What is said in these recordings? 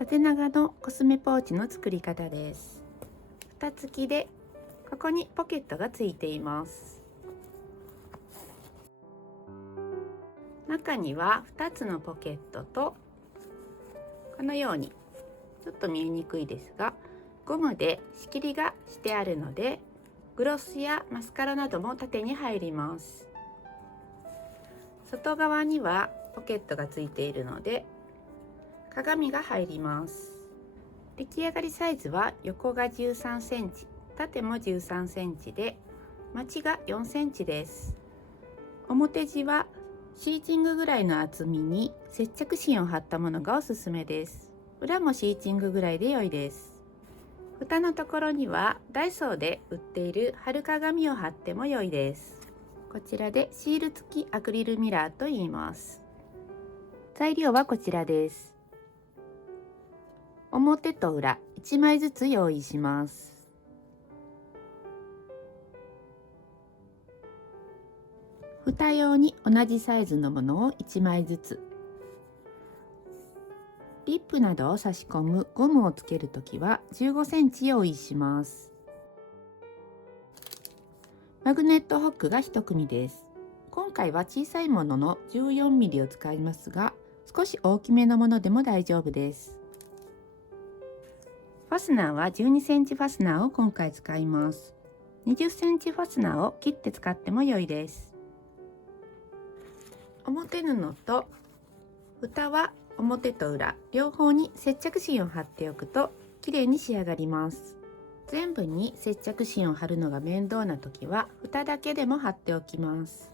縦長のコスメポーチの作り方です。蓋付きでここにポケットがついています。中には2つのポケットとこのようにちょっと見えにくいですがゴムで仕切りがしてあるのでグロスやマスカラなども縦に入ります。外側にはポケットがついているので鏡が入ります。出来上がりサイズは横が13センチ、縦も13センチでまちが4センチです。表地はシーチングぐらいの厚みに接着芯を貼ったものがおすすめです。裏もシーチングぐらいで良いです。蓋のところにはダイソーで売っている貼る鏡を貼っても良いです。こちらでシール付きアクリルミラーと言います。材料はこちらです。表と裏1枚ずつ用意します。蓋用に同じサイズのものを1枚ずつ。リップなどを差し込むゴムをつけるときは15センチ用意します。マグネットホックが1組です。今回は小さいものの14ミリを使いますが、少し大きめのものでも大丈夫です。ファスナーは12センチファスナーを今回使います。20センチファスナーを切って使っても良いです。表布と蓋は表と裏両方に接着芯を貼っておくと綺麗に仕上がります。全部に接着芯を貼るのが面倒な時は蓋だけでも貼っておきます。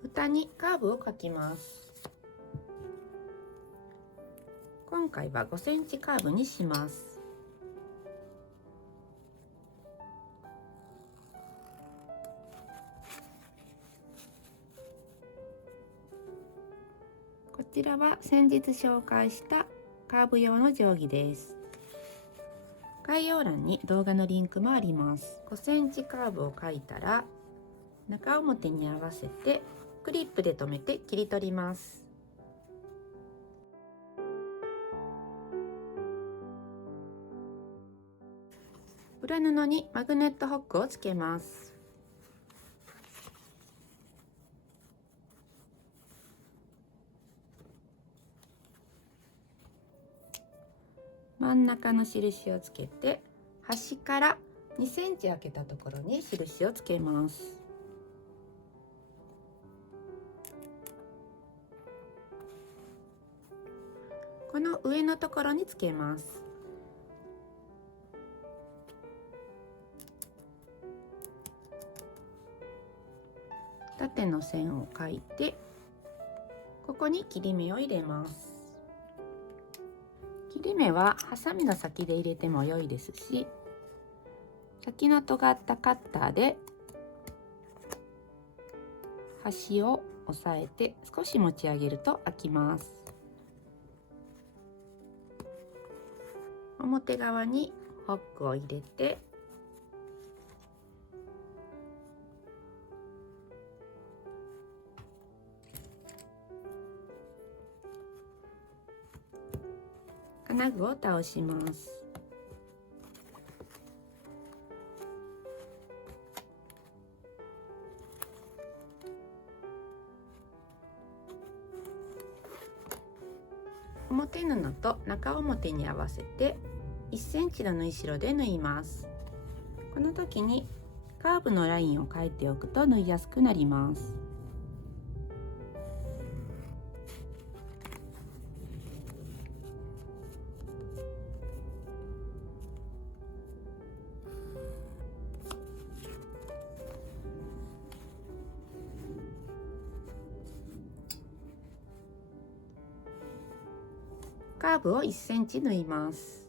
蓋にカーブを描きます。今回は5センチカーブにします。こちらは先日紹介したカーブ用の定規です。概要欄に動画のリンクもあります。5センチカーブを描いたら中表に合わせてクリップで留めて切り取ります。裏布にマグネットホックをつけます。真ん中の印をつけて端から2センチ開けたところに印をつけます。この上のところにつけます。縦の線を描いてここに切り目を入れます。切り目はハサミの先で入れても良いですし、先の尖ったカッターで端を押さえて少し持ち上げると開きます。表側にホックを入れて金具を倒します。表布と中表に合わせて1センチの縫い代で縫います。この時にカーブのラインを描いておくと縫いやすくなります。カーブを1センチ縫います。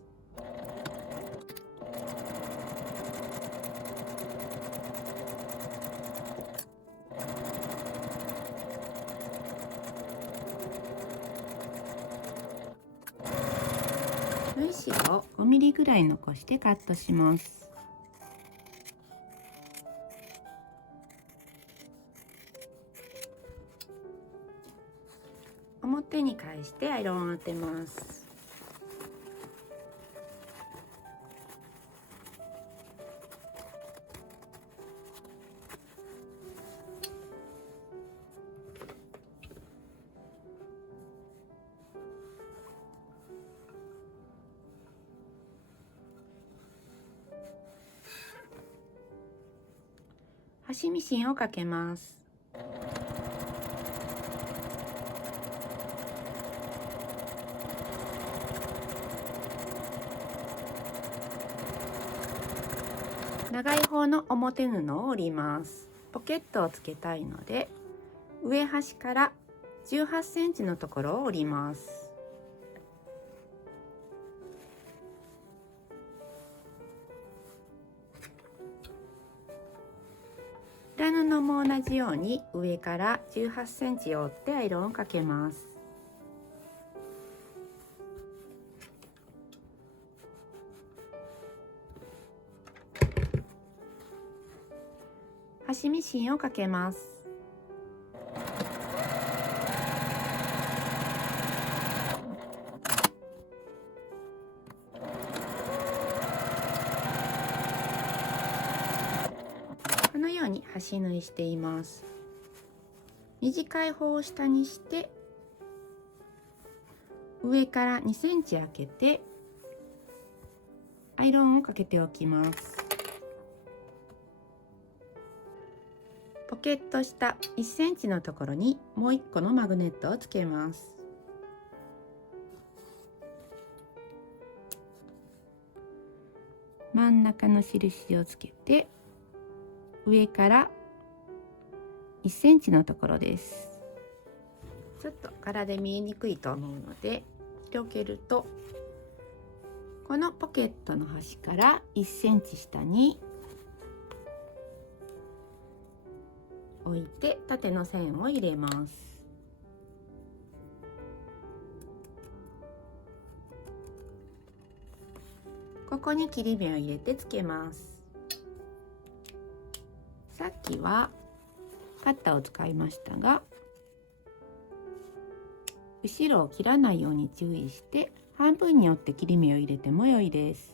縫い代を5ミリぐらい残してカットします。表に返してアイロンを当てます。端ミシンをかけます。長い方の表布を折ります。ポケットをつけたいので、上端から18センチのところを折ります。裏布も同じように上から18センチを折ってアイロンをかけます。端ミシンをかけます。このように端縫いしています。短い方を下にして上から2センチ開けてアイロンをかけておきます。ポケット下1センチのところにもう1個のマグネットをつけます。真ん中の印をつけて上から1センチのところです。ちょっと柄で見えにくいと思うので広げると、このポケットの端から1センチ下に置いて縦の線を入れます。ここに切り目を入れてつけます。さっきはカッターを使いましたが、後ろを切らないように注意して半分に折って切り目を入れても良いです。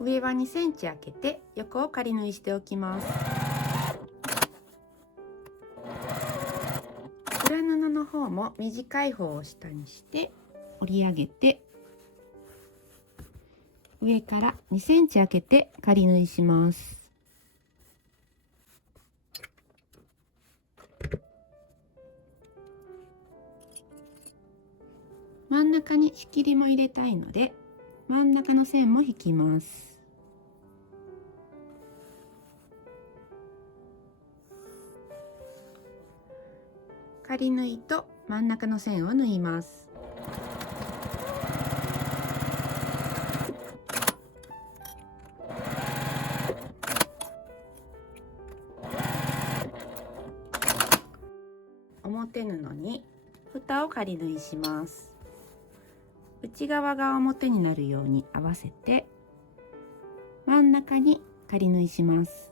上は2センチ開けて横を仮縫いしておきます。裏布の方も短い方を下にして折り上げて上から2センチ開けて仮縫いします。真ん中に仕切りも入れたいので真ん中の線も引きます。仮縫いと真ん中の線を縫います。表布に蓋を仮縫いします。内側が表になるように合わせて真ん中に仮縫いします。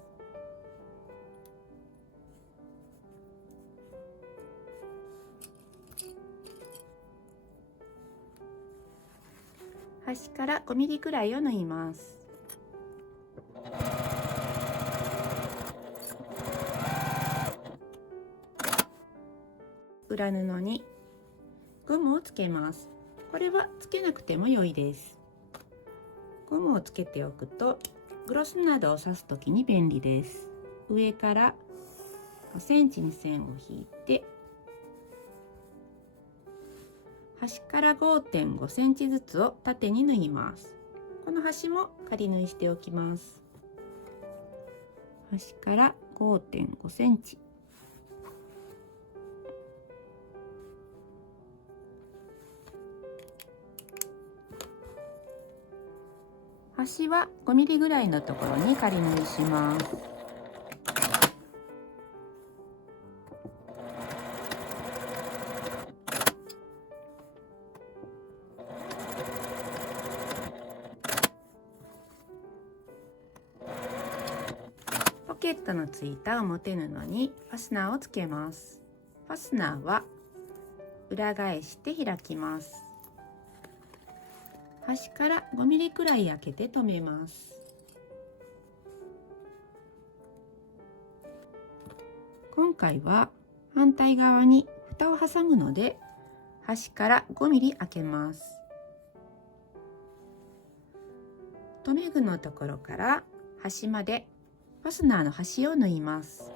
端から5ミリくらいを縫います。裏布にゴムをつけます。これはつけなくても良いです。ゴムをつけておくとグロスなどを刺すときに便利です。上から5センチに線を引いて端から5.5センチずつを縦に縫います。この端も仮縫いしておきます。端から5.5センチ。端は5ミリぐらいのところに仮縫いします。ポケットのついた表布にファスナーをつけます。ファスナーは裏返して開きます。端から5ミリくらい開けて留めます。今回は反対側に蓋を挟むので端から5ミリ開けます。留め具のところから端までファスナーの端を縫います。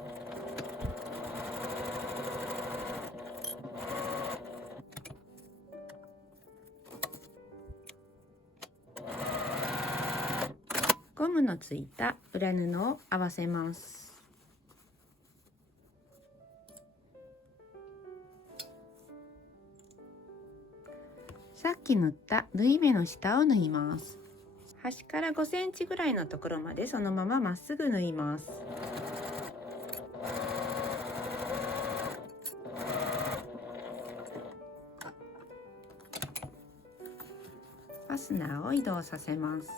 ゴムのついた裏布を合わせます。さっき縫った縫い目の下を縫います。端から5センチぐらいのところまでそのまままっすぐ縫います。ファスナーを移動させます。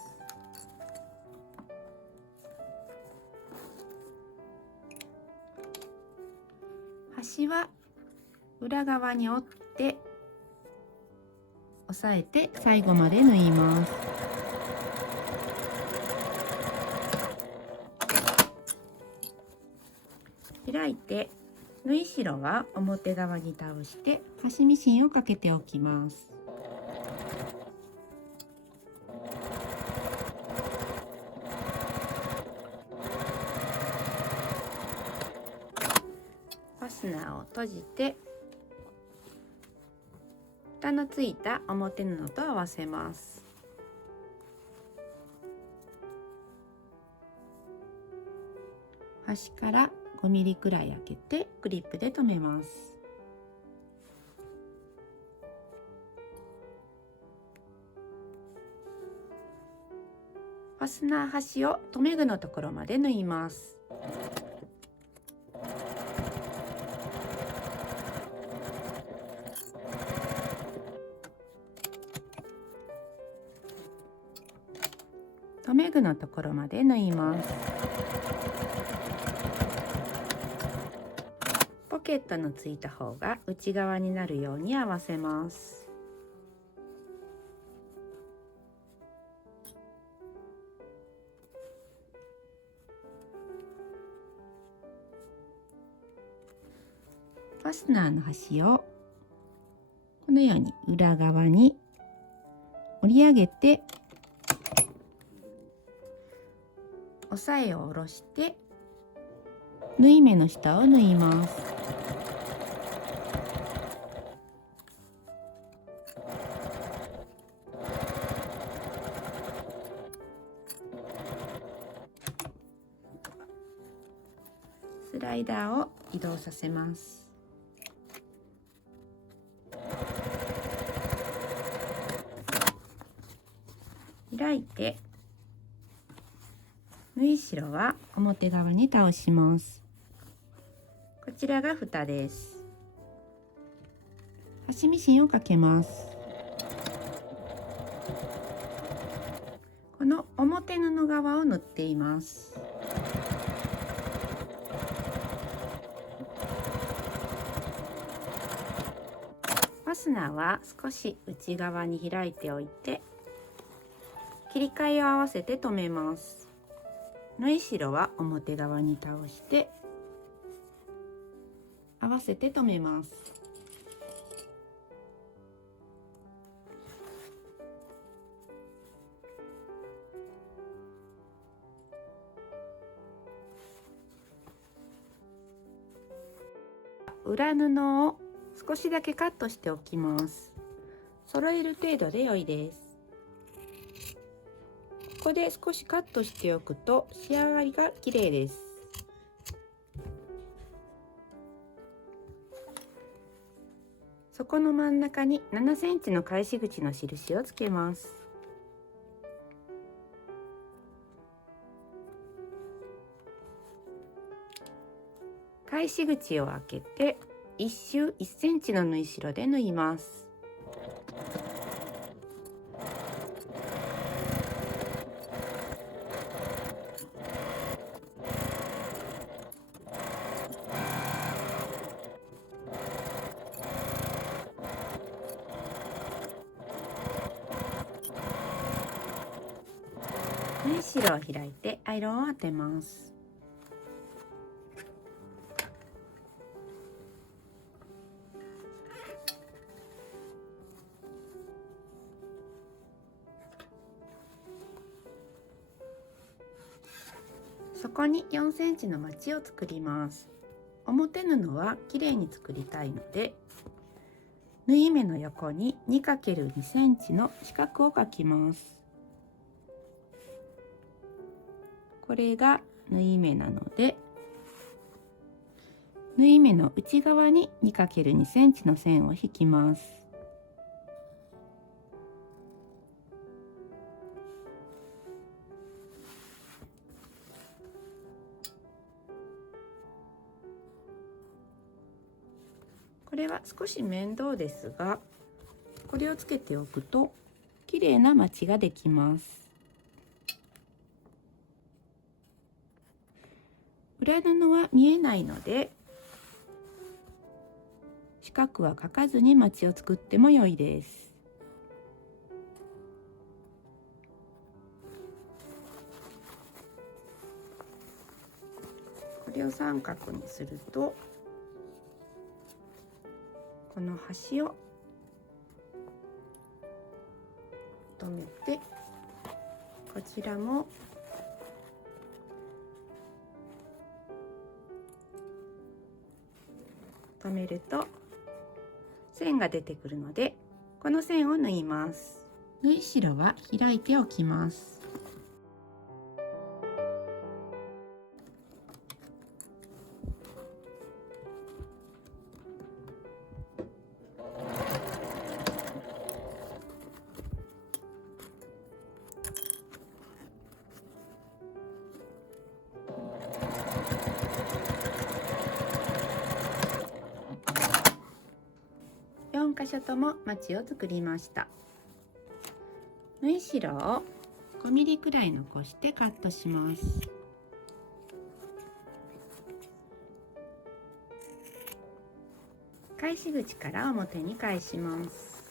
端は裏側に折って押さえて最後まで縫います。開いて縫い代は表側に倒して端ミシンをかけておきます。ファスナーを閉じて蓋のついた表布と合わせます。端から5ミリくらい開けてクリップで留めます。ファスナー端を留め具のところまで縫います。留め具のところまで縫います。ポケットのついた方が内側になるように合わせます。ファスナーの端をこのように裏側に折り上げて押さえを下ろして縫い目の下を縫います。スライダーを移動させます。開いて縫い代は表側に倒します。こちらが蓋です。端ミシンをかけます。この表布側を縫っています。ファスナーは少し内側に開いておいて切り替えを合わせて留めます。縫い代は表側に倒して合わせて留めます。裏布を少しだけカットしておきます。揃える程度で良いです。ここで少しカットしておくと仕上がりが綺麗です。底の真ん中に7センチの返し口の印をつけます。返し口を開けて1周1センチの縫い代で縫います。い代を開いてアイロンを当てます。そこに4センチのまちを作ります。表布はきれいに作りたいので、縫い目の横に 2×2 センチの四角を描きます。これが縫い目なので、縫い目の内側に 2×2 センチの線を引きます。これは少し面倒ですが、これをつけておくと綺麗なまちができます。裏布は見えないので、四角は描かずにまちを作っても良いです。これを三角にすると、この端を止めて、こちらも止めると線が出てくるので、この線を縫います。縫い代は開いておきます。4箇所ともまちを作りました。縫い代を5ミリくらい残してカットします。返し口から表に返します。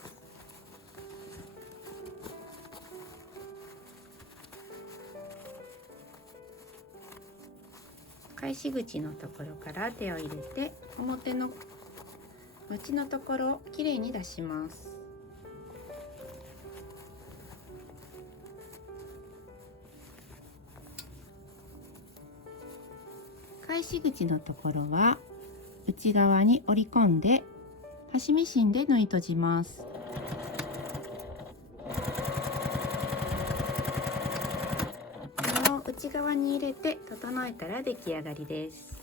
返し口のところから手を入れて、表のまちのところをきれいに出します。返し口のところは内側に折り込んで端ミシンで縫い閉じます。布を内側に入れて整えたら出来上がりです。